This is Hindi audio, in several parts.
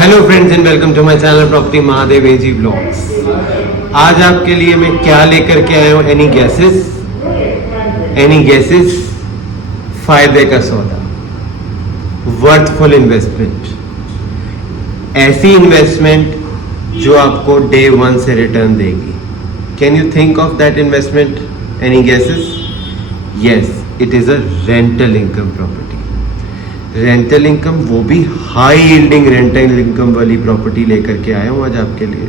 Hello friends and welcome to my channel property Mahadev AG blogs. आज आपके लिए मैं क्या लेकर के आया हूँ? Any guesses? फायदे का सौदा, वर्थफुल इन्वेस्टमेंट, ऐसी इन्वेस्टमेंट जो आपको डे वन से रिटर्न देगी। Can you think of that investment? Any guesses? Yes, it is a rental income property. Rental income, वो भी हाई यील्डिंग रेंटल इनकम वाली प्रॉपर्टी लेकर के आया हूँ आज आपके लिए।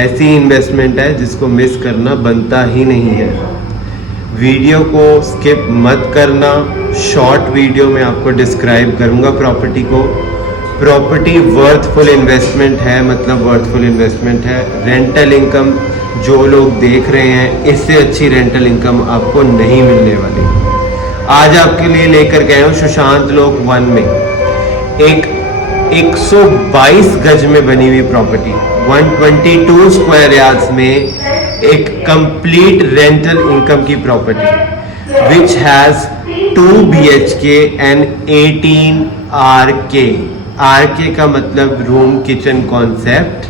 ऐसी इन्वेस्टमेंट है जिसको मिस करना बनता ही नहीं है। वीडियो को स्किप मत करना। शॉर्ट वीडियो में आपको डिस्क्राइब करूँगा प्रॉपर्टी को। प्रॉपर्टी वर्थफुल इन्वेस्टमेंट है, मतलब वर्थफुल इन्वेस्टमेंट है। रेंटल इनकम जो लोग देख रहे हैं, इससे अच्छी रेंटल इनकम आपको नहीं मिलने वाली। आज आपके लिए लेकर गए हूँ सुशांत लोक 1 में एक 122 गज में बनी हुई प्रॉपर्टी, 122 स्क्वायर यार्ड्स में एक कंप्लीट रेंटल इनकम की property which has 2 BHK and 18 RK। RK का मतलब रूम किचन कॉन्सेप्ट।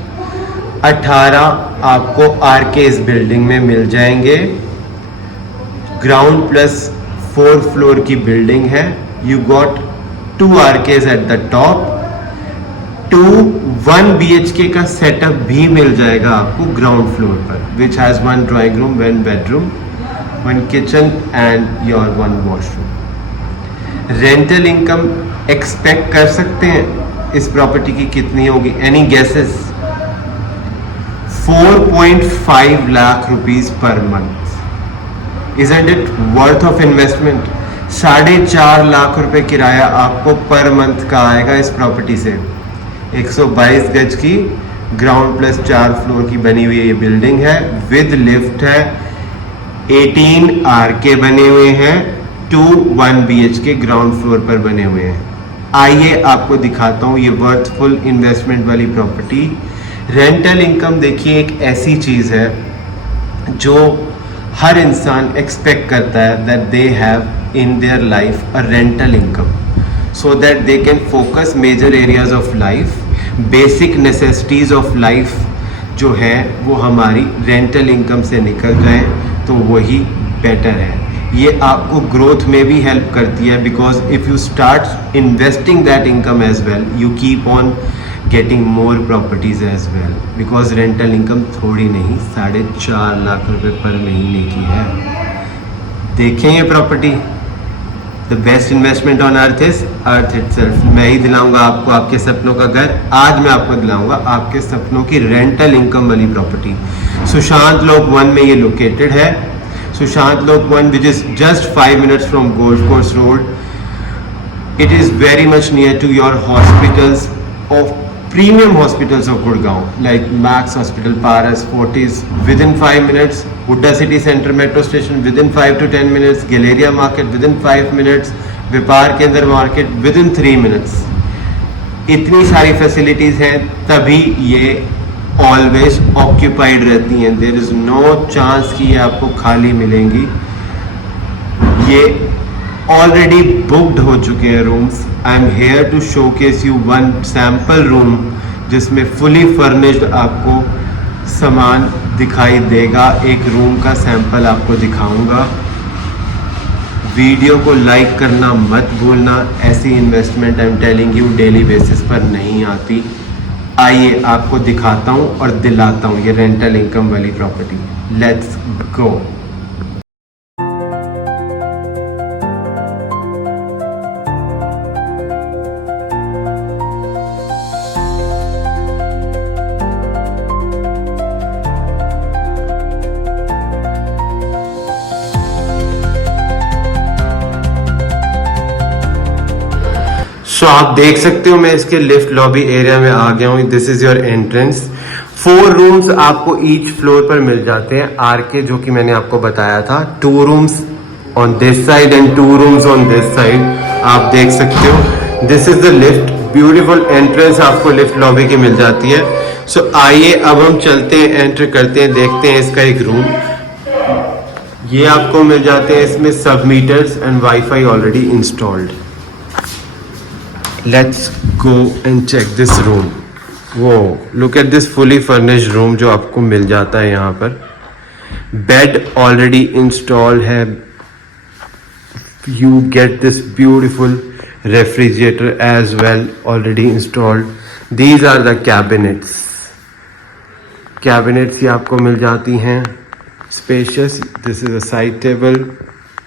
18 आपको RK इस बिल्डिंग में मिल जाएंगे। ग्राउंड प्लस 4 फ्लोर की बिल्डिंग है। You got 2 RKs at the top. 1 BHK का सेटअप भी मिल जाएगा आपको ग्राउंड फ्लोर पर, which has 1 drawing room, 1 bedroom, 1 kitchen and your 1 washroom. Rental income expect कर सकते हैं इस प्रॉपर्टी की कितनी होगी? Any guesses? 4.5 lakh rupees per month. Isn't it worth of investment? 4.5 lakh रुपए किराया आपको पर मंथ का आएगा इस प्रॉपर्टी से। 122 गज की ग्राउंड प्लस 4 फ्लोर की बनी हुई ये बिल्डिंग है, विद लिफ्ट है। 18 RK बने हुए हैं, 1 BHK ग्राउंड फ्लोर पर बने हुए हैं। आइए आपको दिखाता हूँ ये वर्थफुल इन्वेस्टमेंट वाली प्रॉपर्टी। रेंटल इनकम देखिए एक ऐसी चीज़ है जो हर इंसान एक्सपेक्ट करता है that they have in their life a rental income so that they can focus major areas of life. Basic necessities of life जो है वो हमारी रेंटल इनकम से निकल जाए तो वही बेटर है। ये आपको ग्रोथ में भी हेल्प करती है, because if you start investing that income as well, you keep on getting more properties as well, because rental income थोड़ी नहीं 4.5 लाख रुपए पर महीने की है। देखें ये property, the best investment on earth is earth itself. मैं ही दिलाऊंगा आपको आपके सपनों का घर। आज मैं आपको दिलाऊंगा आपके सपनों की रेंटल इनकम वाली प्रॉपर्टी। सुशांत लोक 1 में ये लोकेटेड है। Sushant Lok 1 which is just 5 minutes from golf course road. It is very much near to your hospitals of premium hospitals of Gurgaon, like Max Hospital, Paras, Fortis, within 5 minutes. Huda City Center Metro Station within 5 to 10 minutes. Galleria Market within 5 minutes. व्यापार केंद्र मार्केट within 3 minutes. इतनी सारी फैसिलिटीज़ हैं, तभी ये ऑलवेज ऑक्यूपाइड रहती हैं। देयर इज़ नो चांस कि ये आपको खाली मिलेंगी। ये ऑलरेडी बुकड हो चुके हैं rooms. I am here to showcase you 1 sample room जिसमें फुली फर्निश्ड आपको सामान दिखाई देगा। एक रूम का सैंपल आपको दिखाऊंगा। वीडियो को लाइक करना मत भूलना। ऐसी investment I am telling you daily basis पर नहीं आती। आइए आपको दिखाता हूँ और दिलाता हूँ ये रेंटल इनकम वाली प्रॉपर्टी। Let's go. सो आप देख सकते हो मैं इसके लिफ्ट लॉबी एरिया में आ गया हूँ। This is your entrance. 4 rooms आपको ईच फ्लोर पर मिल जाते हैं। RK जो कि मैंने आपको बताया था, 2 rooms on this side and 2 rooms on this side, आप देख सकते हो। This is the lift. Beautiful entrance आपको लिफ्ट लॉबी की मिल जाती है। सो आइए अब हम चलते हैं, एंटर करते हैं, देखते हैं इसका एक रूम। ये आपको मिल जाते हैं इसमें सब meters and wifi already installed. Let's go and check this room. वो look at this fully furnished room जो आपको मिल जाता है यहाँ पर. Bed already installed है. You get this beautiful refrigerator as well already installed. These are the cabinets. Cabinets ये आपको मिल जाती हैं. Spacious. This is a side table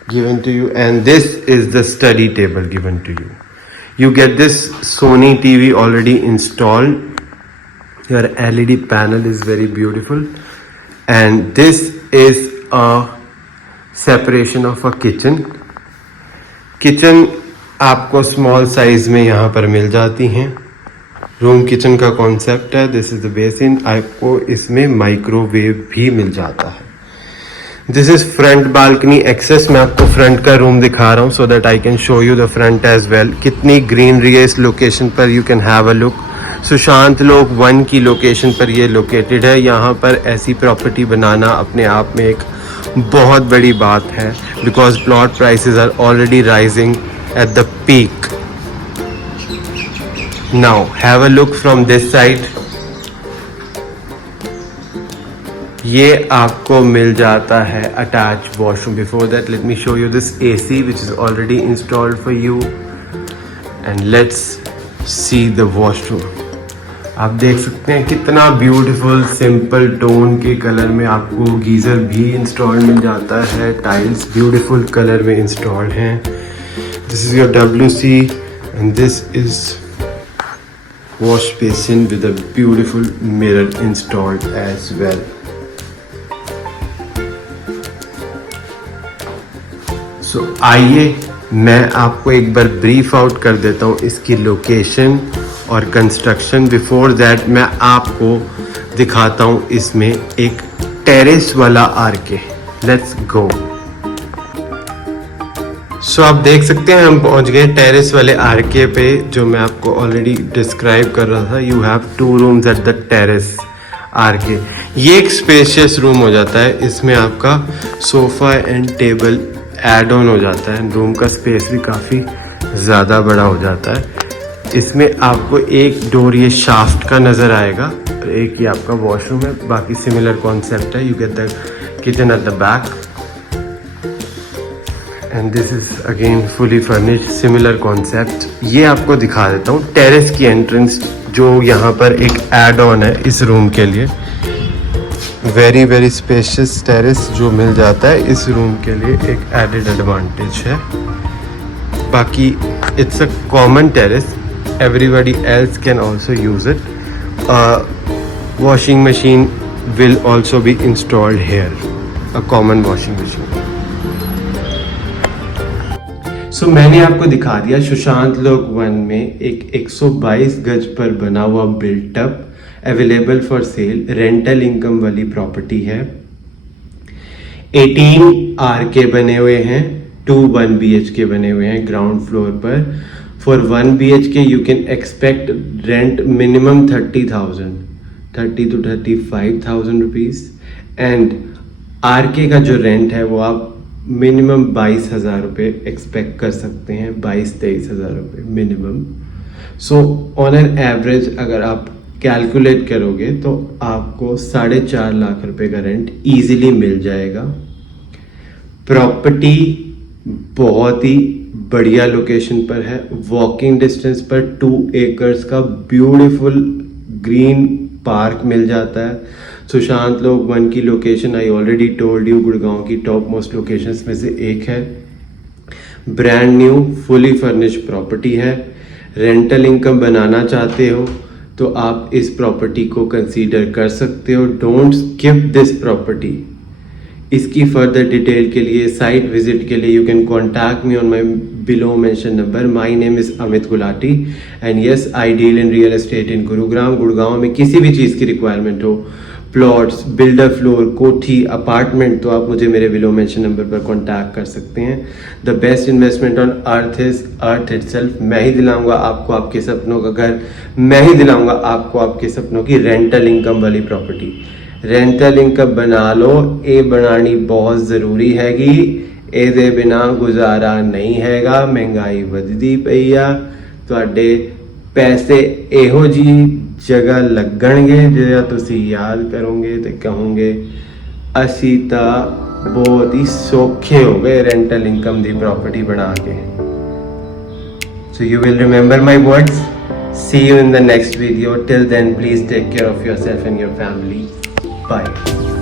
given to you, and this is the study table given to you. You get this Sony TV already installed. Your LED panel is very beautiful, and this is a separation of a kitchen. Kitchen आपको small size में यहाँ पर मिल जाती हैं. रूम किचन का कॉन्सेप्ट है. This is the basin. आपको इसमें माइक्रोवेव भी मिल जाता है. This is front balcony access. मैं आपको फ्रंट का रूम दिखा रहा हूँ so that I can show you the front as well. कितनी ग्रीनरी है इस लोकेशन पर. You can have a look. Sushant Lok 1 की लोकेशन पर ये लोकेटेड है. यहाँ पर ऐसी प्रॉपर्टी बनाना अपने आप में एक बहुत बड़ी बात है, because plot prices are already rising at the peak. Now have a look from this side. ये आपको मिल जाता है attach washroom. Before that let me show you this AC which is already installed for you, and let's see the washroom. आप देख सकते हैं कितना ब्यूटीफुल सिंपल टोन के कलर में आपको गीजर भी इंस्टॉल्ड मिल जाता है. टाइल्स ब्यूटीफुल कलर में इंस्टॉल्ड हैं. This is your WC and this is wash basin with a beautiful mirror installed as well. So आइए मैं आपको एक बार ब्रीफ आउट कर देता हूँ इसकी लोकेशन और कंस्ट्रक्शन. बिफोर दैट मैं आपको दिखाता हूँ इसमें एक टेरेस वाला आरके. Let's go. सो आप देख सकते हैं हम पहुंच गए टेरेस वाले आरके पे, जो मैं आपको ऑलरेडी डिस्क्राइब कर रहा था. You have 2 rooms at the terrace आरके. ये एक स्पेशियस रूम हो जाता है. इसमें आपका sofa and table add on हो जाता है. रूम का स्पेस भी काफ़ी ज़्यादा बड़ा हो जाता है. इसमें आपको एक डोर ये शाफ्ट का नज़र आएगा और एक ही आपका वॉशरूम है. बाकी सिमिलर कॉन्सेप्ट है. You get the kitchen at the back and this is again fully furnished. Similar concept. ये आपको दिखा देता हूँ टेरेस की एंट्रेंस, जो यहाँ पर एक एड ऑन है इस रूम के लिए. वेरी वेरी स्पेशियस टेरेस जो मिल जाता है इस रूम के लिए एक एडेड एडवांटेज है. बाकी it's a common terrace. Everybody else can also use it. Washing machine will also be installed here. A common washing machine. So मैंने आपको दिखा दिया सुशांत लोक 1 में एक 122 गज पर बना हुआ built up available for sale rental income वाली प्रॉपर्टी है. 18 RK बने हुए हैं. 2 1 BHK बने हुए हैं ग्राउंड फ्लोर पर. For 1 BHK you can expect rent minimum 30,000 30 to 35,000 rupees. And RK का जो रेंट है वो आप मिनिमम 22,000 रुपये एक्सपेक्ट कर सकते हैं. 22-23,000 रुपये minimum. So on an average अगर आप कैलकुलेट करोगे तो आपको 4.5 लाख रुपए का रेंट इजीली मिल जाएगा. प्रॉपर्टी बहुत ही बढ़िया लोकेशन पर है. वॉकिंग डिस्टेंस पर 2 एकर्स का ब्यूटीफुल ग्रीन पार्क मिल जाता है. सुशांत लोक 1 की location I already told you Gurgaon की टॉप मोस्ट लोकेशंस में से एक है. Brand new fully furnished property है. रेंटल इनकम बनाना चाहते हो तो आप इस प्रॉपर्टी को कंसीडर कर सकते हो. Don't skip this property. इसकी फर्दर डिटेल के लिए साइट विजिट के लिए you can contact me on my below mention number. My name is Amit Gulati and yes I deal in real estate इन गुरुग्राम. गुड़गांव में किसी भी चीज़ की रिक्वायरमेंट हो, प्लॉट्स, बिल्डर फ्लोर, कोठी, अपार्टमेंट, तो आप मुझे मेरे बिलो मेंशन नंबर पर कॉन्टैक्ट कर सकते हैं. The best investment on earth is earth itself. मैं ही दिलाऊंगा आपको आपके सपनों का घर. मैं ही दिलाऊंगा आपको आपके सपनों की रेंटल इनकम वाली प्रॉपर्टी. रेंटल इनकम बना लो. ये बनानी बहुत ज़रूरी हैगी. ਇਹਦੇ ਬਿਨਾ ਗੁਜ਼ਾਰਾ नहीं हैगा. महंगाई ਵਧਦੀ पई आ. ਤੁਹਾਡੇ ਪੈਸੇ ਇਹੋ ਜੀ ਜਗ੍ਹਾ ਲੱਗਣਗੇ ਜਿਹੜਾ ਤੁਸੀਂ ਯਾਦ ਕਰੋਗੇ ਤੇ ਕਹੋਗੇ ਅਸੀਂ ਤਾਂ ਬਹੁਤ ਹੀ ਸੌਖੇ ਹੋ ਗਏ ਰੈਂਟਲ ਇਨਕਮ ਦੀ ਪ੍ਰਾਪਰਟੀ ਬਣਾ ਕੇ। So you will remember my words. See you in the next video. Till then, please take care of yourself and your family. Bye.